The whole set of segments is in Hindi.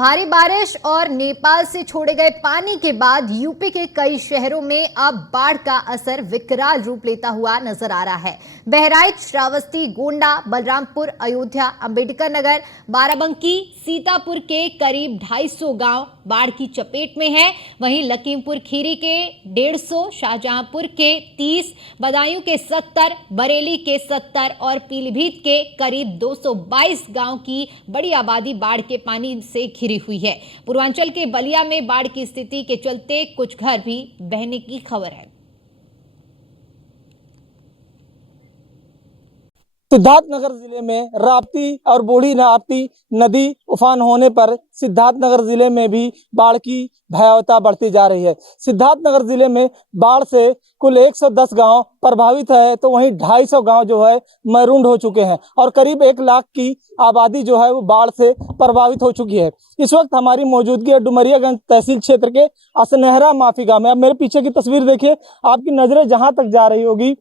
भारी बारिश और नेपाल से छोड़े गए पानी के बाद यूपी के कई शहरों में अब बाढ़ का असर विकराल रूप लेता हुआ नजर आ रहा है। बहराइच, श्रावस्ती, गोंडा, बलरामपुर, अयोध्या, अंबेडकर नगर, बाराबंकी, सीतापुर के करीब 250 गांव बाढ़ की चपेट में हैं। वहीं लखीमपुर खीरी के 150, शाहजहांपुर के 30, बदायूं के 70, बरेली के 70 और पीलीभीत के करीब 222 गांव की बड़ी आबादी बाढ़ के पानी से घिरी हुई है। पूर्वांचल के बलिया में बाढ़ की स्थिति के चलते कुछ घर भी बहने की खबर है। सिद्धार्थनगर जिले में राप्ती और बूढ़ी राप्ती नदी उफान होने पर सिद्धार्थनगर जिले में भी बाढ़ की भयावहता बढ़ती जा रही है। सिद्धार्थनगर जिले में बाढ़ से कुल 110 गांव प्रभावित है, तो वहीं 250 गांव जो है महरूम हो चुके हैं और करीब 1 लाख की आबादी जो है वो बाढ़ से प्रभावित हो चुकी है। इस वक्त हमारी मौजूदगी है डुमरियागंज तहसील क्षेत्र के असनहरा माफी गांव में। अब मेरे पीछे की तस्वीर देखिए, आपकी नजरें जहां तक जा रही होगी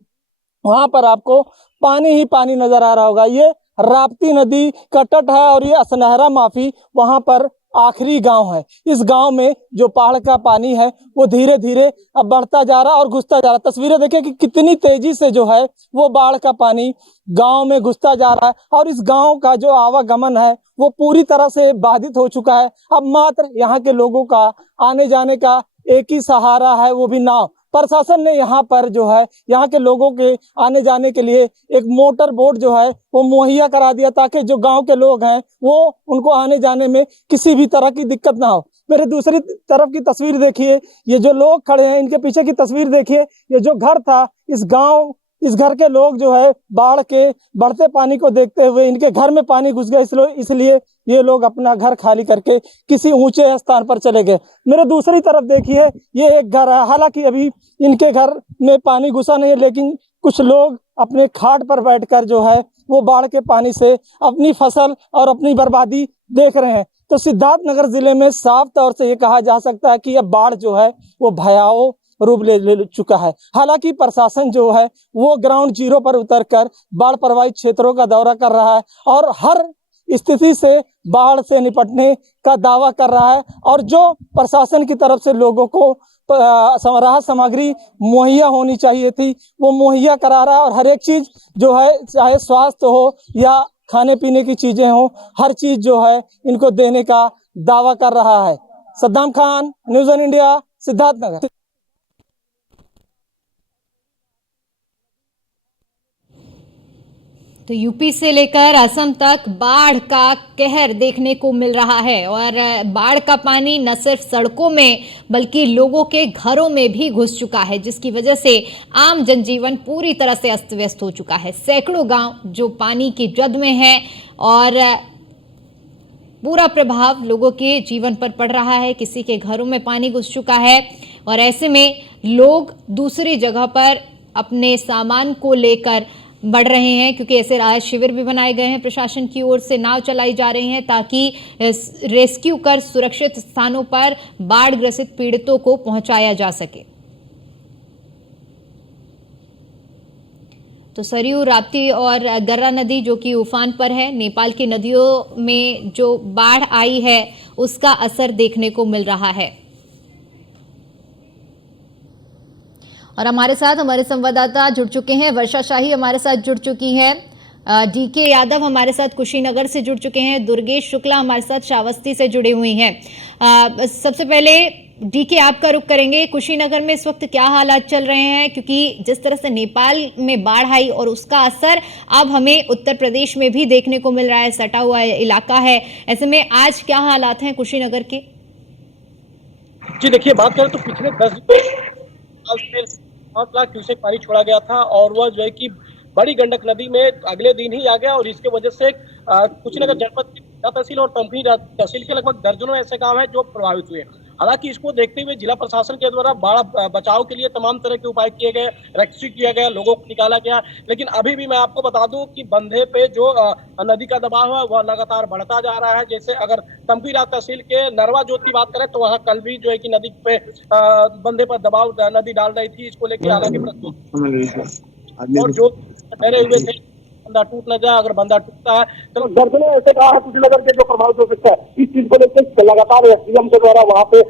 वहां पर आपको पानी ही पानी नजर आ रहा होगा। ये राप्ती नदी का तट है और ये असनहरा माफी वहां पर आखिरी गांव है। इस गांव में जो बाढ़ का पानी है वो धीरे धीरे अब बढ़ता जा रहा है और घुसता जा रहा है। तस्वीरें देखिए कि कितनी तेजी से जो है वो बाढ़ का पानी गांव में घुसता जा रहा है और इस गांव का जो आवागमन है वो पूरी तरह से बाधित हो चुका है। अब मात्र यहाँ के लोगों का आने जाने का एक ही सहारा है, वो भी नाव। प्रशासन ने यहाँ पर जो है यहाँ के लोगों के आने जाने के लिए एक मोटर बोट जो है वो मुहैया करा दिया ताकि जो गांव के लोग हैं वो उनको आने जाने में किसी भी तरह की दिक्कत ना हो। मेरे दूसरी तरफ की तस्वीर देखिए, ये जो लोग खड़े हैं इनके पीछे की तस्वीर देखिए। ये जो घर था इस घर के लोग जो है बाढ़ के बढ़ते पानी को देखते हुए इनके घर में पानी घुस गया, इसलिए ये लोग अपना घर खाली करके किसी ऊंचे स्थान पर चले गए। मेरे दूसरी तरफ देखिए, ये एक घर है, हालांकि अभी इनके घर में पानी घुसा नहीं है, लेकिन कुछ लोग अपने खाट पर बैठकर जो है वो बाढ़ के पानी से अपनी फसल और अपनी बर्बादी देख रहे हैं। तो सिद्धार्थनगर जिले में साफ तौर से ये कहा जा सकता है कि अब बाढ़ जो है वो भयावह रूप ले चुका है। हालांकि प्रशासन जो है वो ग्राउंड जीरो पर उतरकर बाढ़ प्रभावित क्षेत्रों का दौरा कर रहा है और हर स्थिति से बाढ़ से निपटने का दावा कर रहा है और जो प्रशासन की तरफ से लोगों को राहत सामग्री मुहैया होनी चाहिए थी वो मुहैया करा रहा है और हर एक चीज जो है, चाहे स्वास्थ्य हो या खाने पीने की चीजें हो, हर चीज जो है इनको देने का दावा कर रहा है। Saddam Khan, news on India, Siddharthnagar. तो यूपी से लेकर असम तक बाढ़ का कहर देखने को मिल रहा है और बाढ़ का पानी न सिर्फ सड़कों में बल्कि लोगों के घरों में भी घुस चुका है, जिसकी वजह से आम जनजीवन पूरी तरह से अस्त व्यस्त हो चुका है। सैकड़ों गांव जो पानी की जद में हैं और पूरा प्रभाव लोगों के जीवन पर पड़ रहा है। किसी के घरों में पानी घुस चुका है और ऐसे में लोग दूसरी जगह पर अपने सामान को लेकर बढ़ रहे हैं, क्योंकि ऐसे राहत शिविर भी बनाए गए हैं। प्रशासन की ओर से नाव चलाई जा रही हैं ताकि रेस्क्यू कर सुरक्षित स्थानों पर बाढ़ ग्रसित पीड़ितों को पहुंचाया जा सके। तो सरयू, राप्ती और गर्रा नदी जो कि उफान पर है, नेपाल की नदियों में जो बाढ़ आई है उसका असर देखने को मिल रहा है। और हमारे साथ हमारे संवाददाता जुड़ चुके हैं। वर्षा शाही हमारे साथ जुड़ चुकी हैं, डीके यादव हमारे साथ कुशीनगर से जुड़ चुके हैं, दुर्गेश शुक्ला हमारे साथ श्रावस्ती से जुड़ी हुई हैं। सबसे पहले डीके आपका रुख करेंगे, कुशीनगर में इस वक्त क्या हालात चल रहे हैं, क्योंकि जिस तरह से नेपाल में बाढ़ आई और उसका असर अब हमें उत्तर प्रदेश में भी देखने को मिल रहा है, सटा हुआ इलाका है। ऐसे में आज क्या हालात हैं कुशीनगर के? जी देखिए, बात करें तो पिछले 5 लाख क्यूसेक पानी छोड़ा गया था और वह जो है कि बड़ी गंडक नदी में अगले दिन ही आ गया और इसके वजह से कुशीनगर जनपद की तहसील और तमकुही तहसील के लगभग दर्जनों ऐसे गांव हैं जो प्रभावित हुए। हालांकि इसको देखते हुए जिला प्रशासन के द्वारा बाढ़ बचाव के लिए तमाम तरह के उपाय किए गए, रेस्क्यू किया गया, लोगों को निकाला गया। लेकिन अभी भी मैं आपको बता दूं कि बंधे पे जो नदी का दबाव है वह लगातार बढ़ता जा रहा है। जैसे अगर तमकुही तहसील के नरवा जोत की बात करें तो वहाँ कल भी जो है कि नदी पे बंधे पर दबाव नदी डाल रही थी। इसको लेकर हालांकि और जो ठहरे हुए थे बंदा टूट न जाए, अगर बंदा टूटता है तो दर्जनों ऐसे गांव है कुशीनगर के जो प्रभावित हो सकता है। इस चीज को लेकर लगातार एसडीएम के द्वारा वहाँ पे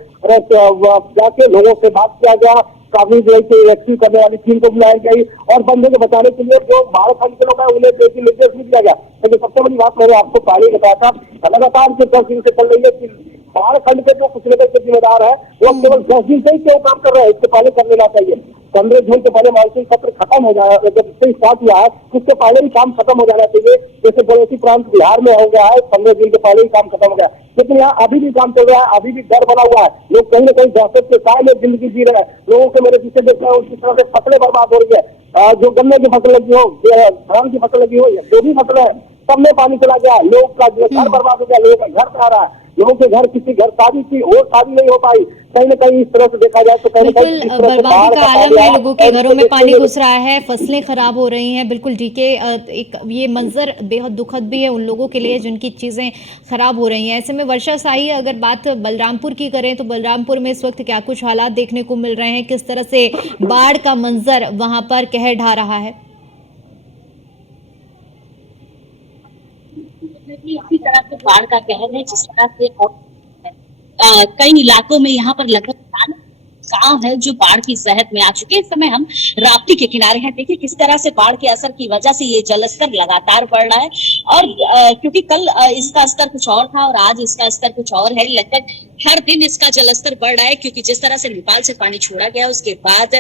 जाके लोगों से बात किया गया, काफी जो है रेस्क्यू करने वाली टीम को बुलाई गई और बंदे को बचाने के लिए जो बाढ़ खंड के लोग हैं उन्हें बेटी निर्देश भी दिया गया। लेकिन सबसे बड़ी बात मैंने आपको पहले बताया था, लगातार जो 10 दिन से चल रही है कि बाढ़ खंड के जो कुशीनगर के जिम्मेदार है वो केवल 10 दिन से ही क्यों काम कर रहे हैं, इससे पहले कर लेना चाहिए। 15 जून के पहले मानसून सत्र खत्म हो जाए, जब से स्टार्ट हुआ है उससे पहले ही काम खत्म हो जाना चाहिए। जैसे पड़ोसी प्रांत बिहार में हो गया है, 15 दिन के पहले ही काम खत्म हो गया, लेकिन यहाँ अभी भी काम चल रहा है, अभी भी डर बना हुआ है। लोग कहीं ना कहीं दहशत के साए में जिंदगी जी रहे हैं। लोगों के मेरे पीछे देख रहे हैं उसी तरह से फसलें बर्बाद हो रही है, जो गन्ने की फसल लगी हो, धान की फसल लगी हो, जो भी फसल है सब में पानी चला गया। लोग का जो घर बर्बाद हो गया, लोगों का घर जा रहा है, लोगों के घर किसी घर शादी थी और शादी नहीं हो पाई। कहीं ना कहीं इस तरह से देखा जाए तो कहीं ना कहीं बिल्कुल बर्बादी का आलम है, लोगों के घरों में पानी घुस रहा है, फसलें खराब हो रही हैं। बिल्कुल डीके, एक ये मंजर बेहद दुखद भी है उन लोगों के लिए जिनकी चीजें खराब हो रही हैं। ऐसे में वर्षा साही, अगर बात बलरामपुर की करें तो बलरामपुर में इस वक्त क्या कुछ हालात देखने को मिल रहे हैं, किस तरह से बाढ़ का मंजर वहां पर कहर ढा रहा है? इसी तरह से बाढ़ का कहर है जिस तरह से कई इलाकों में यहाँ पर लगभग गांव है जो बाढ़ की जहर में आ चुके हैं। इस समय हम राप्ती के किनारे हैं। देखिए किस तरह से बाढ़ के असर की वजह से ये जलस्तर लगातार बढ़ रहा है और क्योंकि कल इसका स्तर कुछ और था और आज इसका स्तर कुछ और है। लगभग हर दिन इसका जलस्तर बढ़ रहा है क्योंकि जिस तरह से नेपाल से पानी छोड़ा गया उसके बाद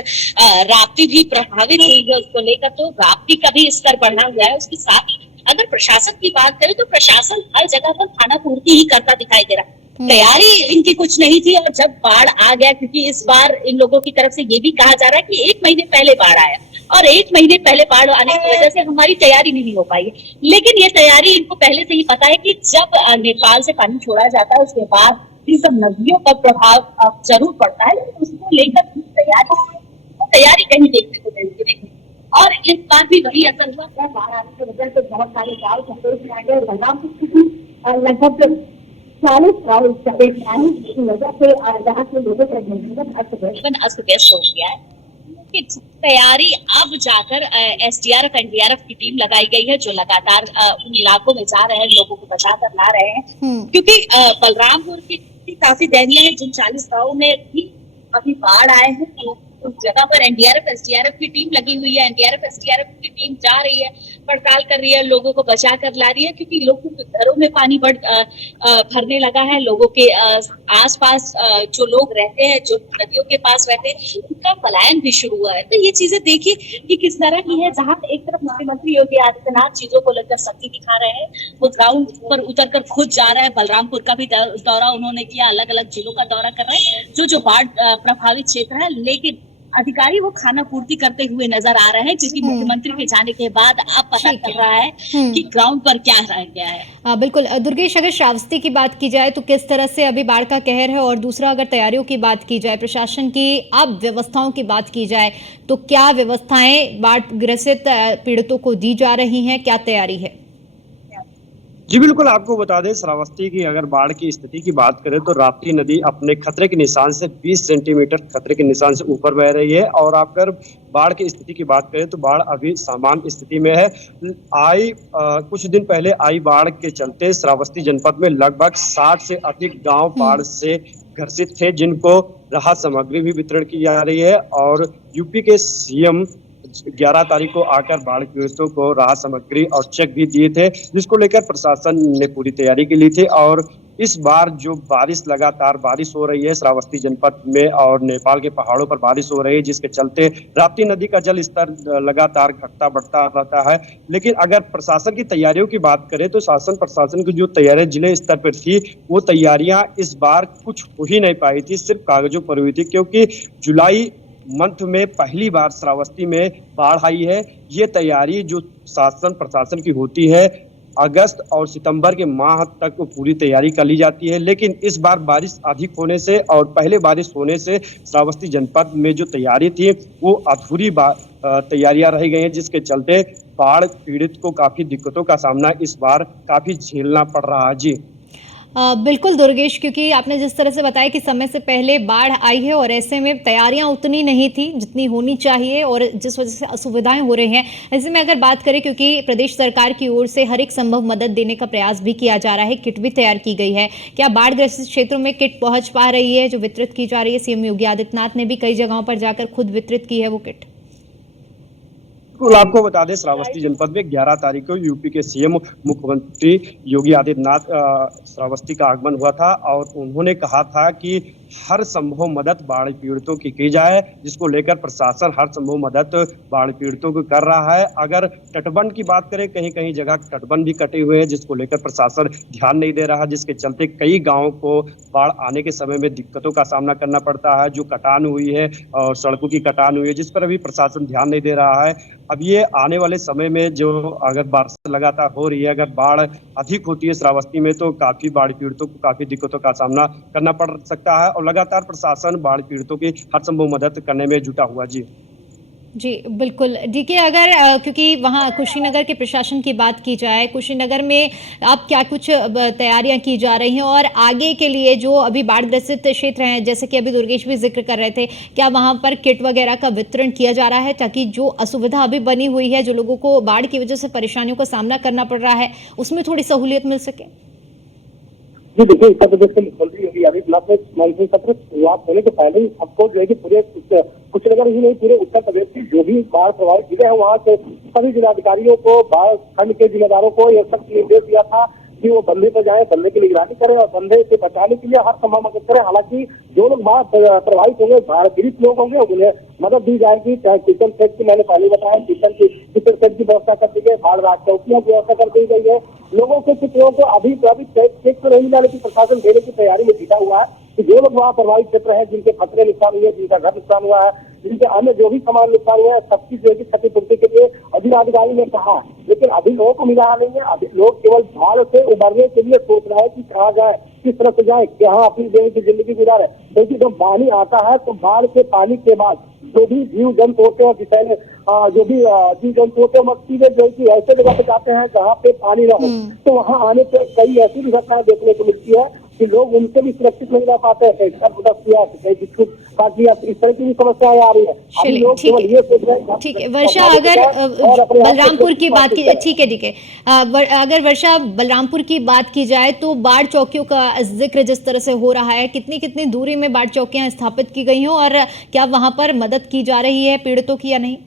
राप्ती भी प्रभावित हुई है। उसको लेकर तो राप्ती का भी स्तर बढ़ा हुआ है। उसके साथ अगर प्रशासन की बात करें तो प्रशासन हर जगह पर खाना पूर्ति ही करता दिखाई दे रहा है। तैयारी इनकी कुछ नहीं थी और जब बाढ़ आ गया, क्योंकि इस बार इन लोगों की तरफ से ये भी कहा जा रहा है कि 1 महीने पहले बाढ़ आया और 1 महीने पहले बाढ़ आने की वजह से हमारी तैयारी नहीं हो पाई। लेकिन ये तैयारी इनको पहले से ही पता है कि जब नेपाल से पानी छोड़ा जाता है उसके बाद इन सब नदियों पर प्रभाव जरूर पड़ता है, लेकिन उसको लेकर तैयारी कहीं देखने को मिलती नहीं। और इस बार भी वही असर हुआ, बाढ़ आने की वजह से बहुत सारे गाँव सफेद में आ गए। लगभग 40 गाँव सफेद की वजह से जहाँ से लोगों का जीवन अस्त व्यस्त हो गया है। तैयारी अब जाकर एसडीआरएफ एनडीआरएफ की टीम लगाई गई है जो लगातार उन इलाकों में जा रहे हैं, लोगों को बचा कर ला रहे हैं। क्योंकि बलरामपुर की काफी दयनीय है। जिन 40 गाँव में भी अभी बाढ़ आए हैं उस जगह पर एनडीआरएफ एसडीआरएफ की टीम लगी हुई है। एनडीआरएफ एसडीआरएफ की टीम जा रही है, पड़ताल कर रही है, लोगों को बचा कर ला रही है क्योंकि लोगों के घरों में पानी भरने लगा है। लोगों के आसपास जो लोग रहते हैं, जो नदियों के पास रहते हैं, उनका पलायन भी शुरू हुआ है। तो ये चीजें देखिए कि किस तरह की है। जहाँ एक तरफ मुख्यमंत्री योगी आदित्यनाथ चीजों को लेकर सख्ती दिखा रहे हैं, वो ग्राउंड पर उतर कर खुद जा रहा है। बलरामपुर का भी दौरा उन्होंने किया, अलग अलग जिलों का दौरा कर रहे हैं जो बाढ़ प्रभावित क्षेत्र है। लेकिन अधिकारी वो खाना पूर्ति करते हुए नजर आ रहे हैं क्योंकि मुख्यमंत्री के जाने के बाद अब पता चल रहा है कि ग्राउंड पर क्या रह गया है। बिल्कुल दुर्गेश, अगर श्रावस्ती की बात की जाए तो किस तरह से अभी बाढ़ का कहर है, और दूसरा अगर तैयारियों की बात की जाए, प्रशासन की अब व्यवस्थाओं की बात की जाए तो क्या व्यवस्थाएं बाढ़ ग्रसित पीड़ितों को दी जा रही हैं, क्या तैयारी है? जी बिल्कुल, आपको बता दें श्रावस्ती की अगर बाढ़ की स्थिति की बात करें तो राप्ती नदी अपने खतरे के निशान से 20 सेंटीमीटर खतरे के निशान से ऊपर बह रही है। और अगर बाढ़ की स्थिति की बात करें तो बाढ़ अभी सामान्य स्थिति में है। कुछ दिन पहले आई बाढ़ के चलते श्रावस्ती जनपद में लगभग 60 से अधिक गाँव बाढ़ से ग्रसित थे, जिनको राहत सामग्री भी वितरण की जा रही है। और यूपी के सीएम 11 तारीख को आकर बाढ़ पीड़ितों को राहत सामग्री और चेक भी दिए थे, जिसको लेकर प्रशासन ने पूरी तैयारी की ली थी। और इस बार जो लगातार बारिश हो रही है श्रावस्ती जनपद में और नेपाल के पहाड़ों पर बारिश हो रही है, जिसके चलते राप्ती नदी का जल स्तर लगातार घटता बढ़ता रहता है। लेकिन अगर प्रशासन की तैयारियों की बात करें तो शासन प्रशासन की जो तैयारियां जिले स्तर पर थी वो तैयारियां इस बार कुछ हो ही नहीं पाई थी, सिर्फ कागजों पर हुई थी। क्योंकि जुलाई मंथ में पहली बार श्रावस्ती में बाढ़ आई है। ये तैयारी जो शासन प्रशासन की होती है अगस्त और सितंबर के माह तक पूरी तैयारी कर ली जाती है। लेकिन इस बार बारिश अधिक होने से और पहले बारिश होने से श्रावस्ती जनपद में जो तैयारी थी वो अधूरी तैयारियां रह गई हैं, जिसके चलते बाढ़ पीड़ित को काफी दिक्कतों का सामना इस बार काफी झेलना पड़ रहा है। जी बिल्कुल दुर्गेश, क्योंकि आपने जिस तरह से बताया कि समय से पहले बाढ़ आई है और ऐसे में तैयारियां उतनी नहीं थी जितनी होनी चाहिए और जिस वजह से असुविधाएं हो रही हैं। ऐसे में अगर बात करें, क्योंकि प्रदेश सरकार की ओर से हर एक संभव मदद देने का प्रयास भी किया जा रहा है, किट भी तैयार की गई है, क्या बाढ़ ग्रसित क्षेत्रों में किट पहुंच पा रही है जो वितरित की जा रही है? सीएम योगी आदित्यनाथ ने भी कई जगहों पर जाकर खुद वितरित की है वो किट। बिल्कुल, आपको बता दें श्रावस्ती जनपद में 11 तारीख को यूपी के सीएम मुख्यमंत्री योगी आदित्यनाथ श्रावस्ती का आगमन हुआ था और उन्होंने कहा था कि हर संभव मदद बाढ़ पीड़ितों की जाए, जिसको लेकर प्रशासन हर संभव मदद बाढ़ पीड़ितों को कर रहा है। अगर तटबंध की बात करें, कहीं कहीं जगह तटबंध भी कटे हुए हैं जिसको लेकर प्रशासन ध्यान नहीं दे रहा, जिसके चलते कई गांवों को बाढ़ आने के समय में दिक्कतों का सामना करना पड़ता है। जो कटान हुई है और सड़कों की कटान हुई है, जिस पर अभी प्रशासन ध्यान नहीं दे रहा है। अब ये आने वाले समय में जो अगर बारिश लगातार हो रही है, अगर बाढ़ अधिक होती है श्रावस्ती में, तो काफी बाढ़ पीड़ितों को काफी दिक्कतों का सामना करना पड़ सकता है और लगातार प्रशासन बाढ़ पीड़ितों की हर संभव मदद करने में जुटा हुआ। जी बिल्कुल। देखिए, अगर क्योंकि वहाँ कुशीनगर के प्रशासन की बात की जाए, कुशीनगर में अब क्या कुछ तैयारियां की जा रही हैं और आगे के लिए जो अभी बाढ़ ग्रसित क्षेत्र हैं, जैसे कि अभी दुर्गेश भी जिक्र कर रहे थे, क्या वहाँ पर किट वगैरह का वितरण किया जा रहा है ताकि जो असुविधा अभी बनी हुई है, जो लोगों को बाढ़ की वजह से परेशानियों का सामना करना पड़ रहा है, उसमें थोड़ी सहूलियत मिल सके? जी देखिए, उत्तर प्रदेश के मुख्यमंत्री योगी आदित्यनाथ ने मानसून सत्र शुरुआत होने के पहले ही सबको जो है कि पूरे कुशीनगर ही नहीं पूरे उत्तर प्रदेश की जो भी बाढ़ प्रभावित जिले हैं वहाँ के सभी जिलाधिकारियों को, बाढ़ खंड के जिम्मेदारों को यह सख्त निर्देश दिया था कि वो बंदे पर जाए, बंदे की निगरानी करें और बंदे से बचाने के लिए हर संभव मदद करें। हालांकि जो लोग बाढ़ प्रभावित होंगे, बाढ़ पीड़ित लोग होंगे, उन्हें मदद दी जाएगी। चाहे किचन सेट की, मैंने पहले बताया, किचन सेट की व्यवस्था कर दी गई, बाढ़ राहत चौकियों की व्यवस्था कर दी गई है। लोगों के चित्रों को अभी चेक तो नहीं मिला, लेकिन प्रशासन देने की तैयारी में जुटा हुआ है कि जो लोग वहाँ प्रभावित क्षेत्र है, जिनके फसलें नुकसान हुई है, जिनका घर नुकसान हुआ है, जिनके अन्य जो भी सामान नुकसान हुआ है, सबकी जो है क्षतिपूर्ति के लिए जिलाधिकारी ने कहा। लेकिन अभी लोगों को मिला नहीं है। अभी लोग केवल बाढ़ से उबरने के लिए सोच रहे हैं कि कहाँ जाए, किस तरह से जाए, कहाँ अपनी की जिंदगी गुजारे। क्योंकि जब पानी आता है तो बाढ़ के पानी के बाद जो भी जीव जंतु होते हैं, जिसने जो भी जीव जंतु होते हैं, मक्खी में जो कि ऐसे जगह पे जाते हैं जहाँ पे पानी न हो, तो वहाँ आने पे कई ऐसी घटनाएं देखने को मिलती है कि लोग उनसे भी सुरक्षित नहीं रह पाते हैं। इस तरह की भी समस्याएं आ रही है। ठीक है वर्षा, अगर बलरामपुर की बात की, ठीक है, अगर वर्षा बलरामपुर की बात की जाए तो बाढ़ चौकियों का जिक्र जिस तरह से हो रहा है, कितनी कितनी दूरी में बाढ़ चौकियां स्थापित की गई हैं और क्या वहां पर मदद की जा रही है पीड़ितों की या नहीं?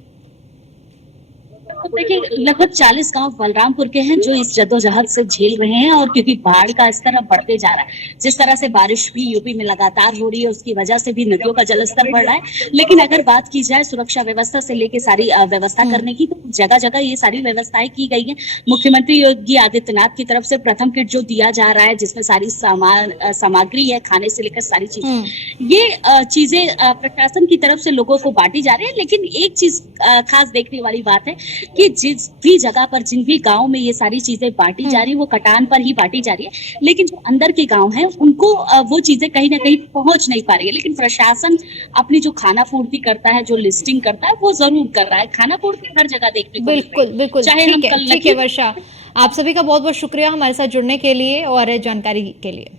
देखिए, लगभग 40 गांव बलरामपुर के हैं जो इस जद्दोजहद से झेल रहे हैं और क्योंकि बाढ़ का स्तर अब बढ़ते जा रहा है, जिस तरह से बारिश भी यूपी में लगातार हो रही है, उसकी वजह से भी नदियों का जलस्तर बढ़ रहा है। लेकिन अगर बात की जाए सुरक्षा व्यवस्था से लेकर सारी व्यवस्था करने की, तो जगह जगह ये सारी व्यवस्थाएं की गई है। मुख्यमंत्री योगी आदित्यनाथ की तरफ से प्रथम किट जो दिया जा रहा है, जिसमें सारी सामग्री है, खाने से लेकर सारी चीजें, ये चीजें प्रशासन की तरफ से लोगों को बांटी जा रही है। लेकिन एक चीज खास देखने वाली बात है कि जिस भी जगह पर, जिन भी गांव में ये सारी चीजें बांटी जा रही है, वो कटान पर ही बांटी जा रही है। लेकिन जो अंदर के गांव हैं, उनको वो चीजें कहीं ना कहीं पहुंच नहीं पा रही है। लेकिन प्रशासन अपनी जो खाना पूर्ति करता है, जो लिस्टिंग करता है, वो जरूर कर रहा है। खाना पूर्ति हर जगह देखने को बिल्कुल बिल्कुल। ठीक है वर्षा, आप सभी का बहुत बहुत शुक्रिया हमारे साथ जुड़ने के लिए और जानकारी के लिए।